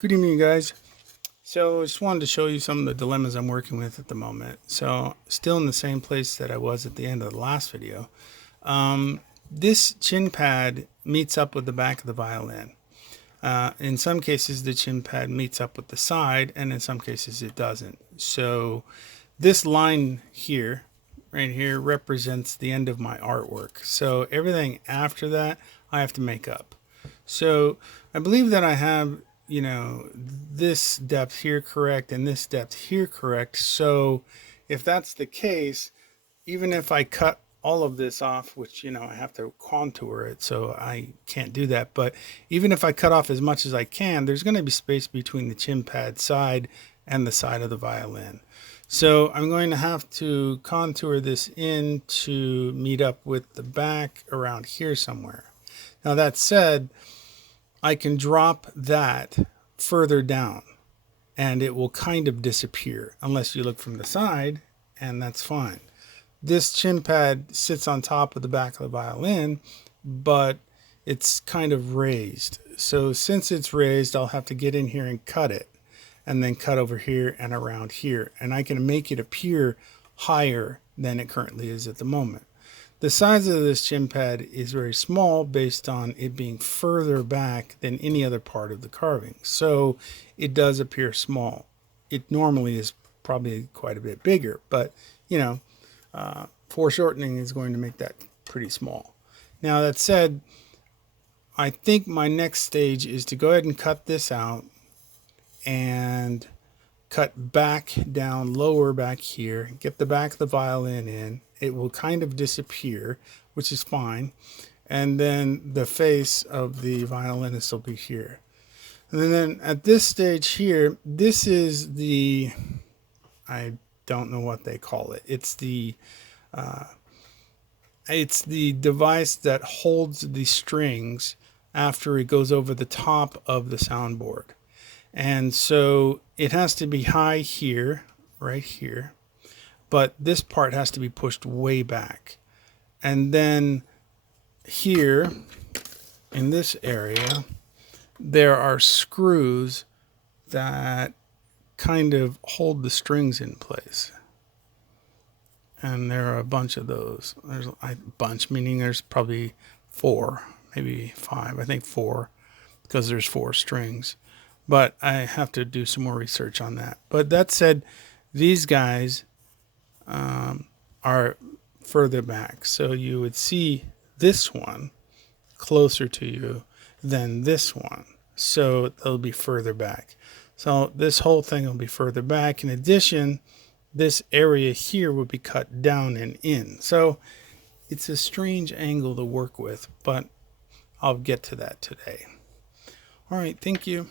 Good evening, you guys. So I just wanted to show you some of the dilemmas I'm working with at the moment. So still in the same place that I was at the end of the last video. This chin pad meets up with the back of the violin. In some cases, the chin pad meets up with the side, and in some cases it doesn't. So this line here, right here, represents the end of my artwork. So everything after that, I have to make up. So I believe that I have, this depth here correct and this depth here correct. So if that's the case, even if I cut all of this off, which, I have to contour it, so I can't do that. But even if I cut off as much as I can, there's going to be space between the chin pad side and the side of the violin. So I'm going to have to contour this in to meet up with the back around here somewhere. Now that said, I can drop that further down and it will kind of disappear unless you look from the side, and that's fine. This chin pad sits on top of the back of the violin, but it's kind of raised. So since it's raised, I'll have to get in here and cut it, and then cut over here and around here. And I can make it appear higher than it currently is at the moment. The size of this chin pad is very small based on it being further back than any other part of the carving. So it does appear small. It normally is probably quite a bit bigger, but foreshortening is going to make that pretty small. Now that said, I think my next stage is to go ahead and cut this out and cut back down lower back here, get the back of the violin in. It will kind of disappear, which is fine. And then the face of the violinist will be here. And then at this stage here, this is the, I don't know what they call it. It's the device that holds the strings after it goes over the top of the soundboard. And so it has to be high here, right here, but this part has to be pushed way back. And then here in this area, there are screws that kind of hold the strings in place. And there are a bunch of those. There's a bunch, meaning there's probably 4, maybe 5. I think 4, because there's 4 strings. But I have to do some more research on that. But that said, these guys are further back. So you would see this one closer to you than this one. So they'll be further back. So this whole thing will be further back. In addition, this area here will be cut down and in. So it's a strange angle to work with, but I'll get to that today. All right, thank you.